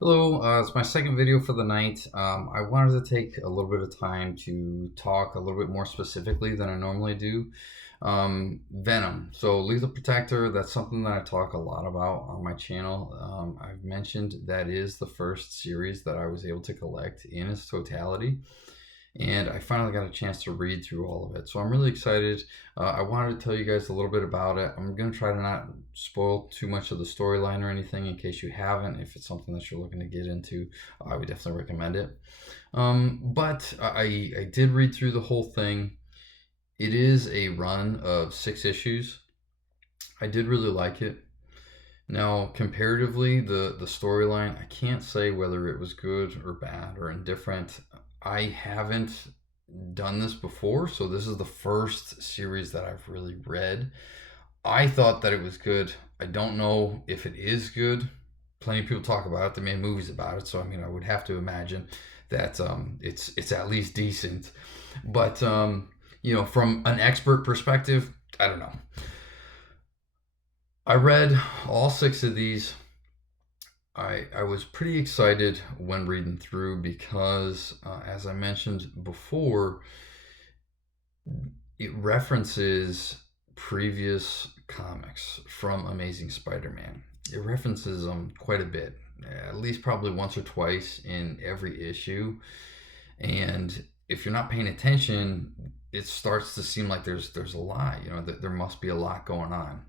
Hello, it's my second video for the night. I wanted to take a little bit of time to talk a little bit more specifically than I normally do. Venom. So, Lethal Protector, that's something that I talk a lot about on my channel. I've mentioned that is the first series that I was able to collect in its totality, and I finally got a chance to read through all of it. So I'm really excited. I wanted to tell you guys a little bit about it. I'm going to try to not spoil too much of the storyline or anything in case you haven't. If it's something that you're looking to get into, I would definitely recommend it. But I did read through the whole thing. It is a run of 6 issues. I did really like it. Now, comparatively, the storyline, I can't say whether it was good or bad or indifferent. I haven't done this before, so this is the first series that I've really read. I thought that it was good. I don't know if it is good. Plenty of people talk about it. They made movies about it, so I mean, I would have to imagine that it's at least decent. But from an expert perspective, I don't know. I read all 6 of these. I was pretty excited when reading through because, as I mentioned before, it references previous comics from Amazing Spider-Man. It references them quite a bit, at least probably once or twice in every issue. And if you're not paying attention, it starts to seem like there's a lot. That there must be a lot going on.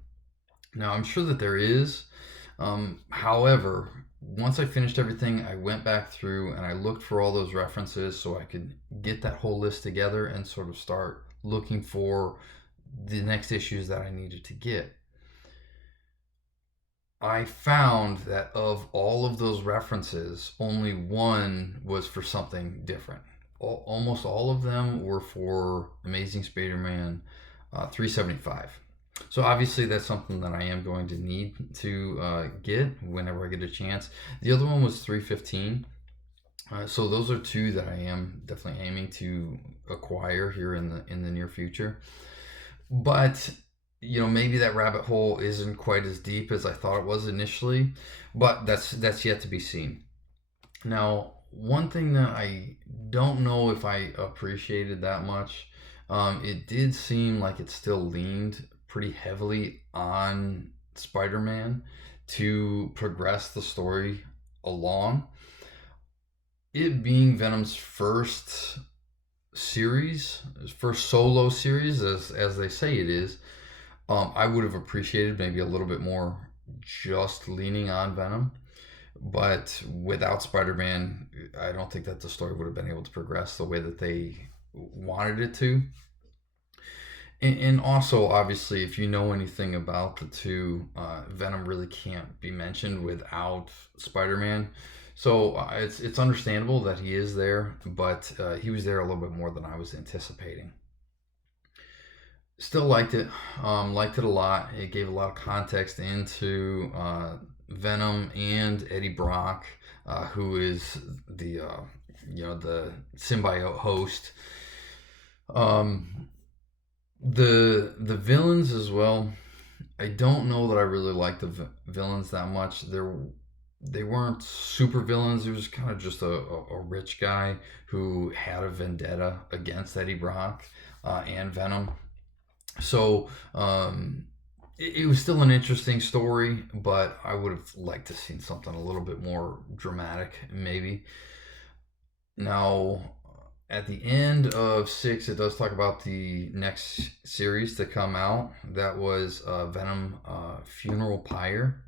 Now I'm sure that there is. However, once I finished everything, I went back through and I looked for all those references so I could get that whole list together and sort of start looking for the next issues that I needed to get. I found that of all of those references, only one was for something different. Almost all of them were for Amazing Spider-Man 375. So obviously that's something that I am going to need to get whenever I get a chance. The other one was 315. So those are two that I am definitely aiming to acquire here in the near future. But maybe that rabbit hole isn't quite as deep as I thought it was initially, but that's yet to be seen. Now, one thing that I don't know if I appreciated that much, it did seem like it still leaned pretty heavily on Spider-Man to progress the story along. It being Venom's first solo series, as they say it is, I would have appreciated maybe a little bit more just leaning on Venom. But without Spider-Man, I don't think that the story would have been able to progress the way that they wanted it to. And also, obviously, if you know anything about the two, Venom really can't be mentioned without Spider-Man. So it's understandable that he is there, but he was there a little bit more than I was anticipating. Still liked it a lot. It gave a lot of context into Venom and Eddie Brock, who is the symbiote host. The villains as well. I don't know that I really like the villains that much. They weren't super villains. It was kind of just a rich guy who had a vendetta against Eddie Brock and Venom. So it was still an interesting story, but I would have liked to seen something a little bit more dramatic, maybe. Now, at the end of 6, it does talk about the next series to come out. That was Venom Funeral Pyre.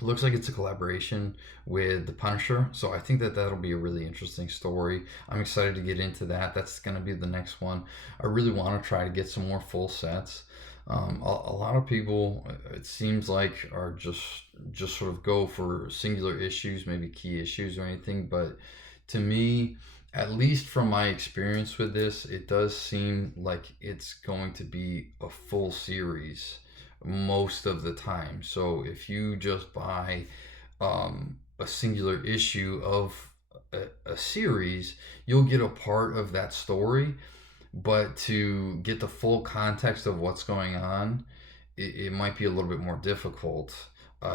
Looks like it's a collaboration with the Punisher, so I think that that'll be a really interesting story. I'm excited to get into that. That's going to be the next one. I really want to try to get some more full sets. A lot of people, it seems like, are just sort of go for singular issues, maybe key issues or anything. But to me, at least from my experience with this, it does seem like it's going to be a full series most of the time. So if you just buy a singular issue of a series, you'll get a part of that story. But to get the full context of what's going on, it might be a little bit more difficult.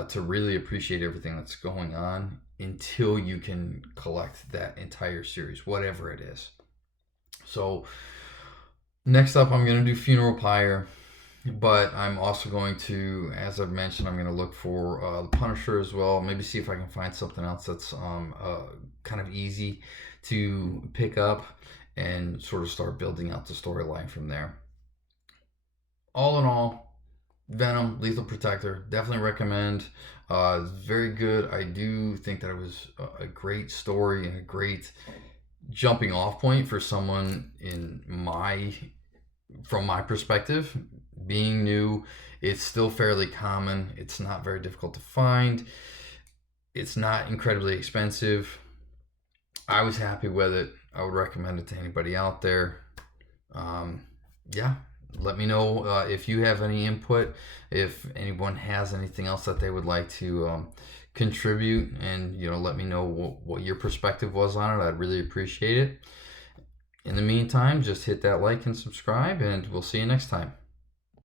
to really appreciate everything that's going on until you can collect that entire series, whatever it is. So next up, I'm going to do Funeral Pyre, but I'm also going to, as I've mentioned, I'm going to look for the Punisher as well. Maybe see if I can find something else that's kind of easy to pick up and sort of start building out the storyline from there. All in all, Venom, Lethal Protector, definitely recommend. Very good. I do think that it was a great story and a great jumping off point for someone from my perspective. Being new, it's still fairly common. It's not very difficult to find. It's not incredibly expensive. I was happy with it. I would recommend it to anybody out there. Yeah, let me know if you have any input, if anyone has anything else that they would like to contribute, and let me know what your perspective was on it. I'd really appreciate it. In the meantime, just hit that like and subscribe, and we'll see you next time.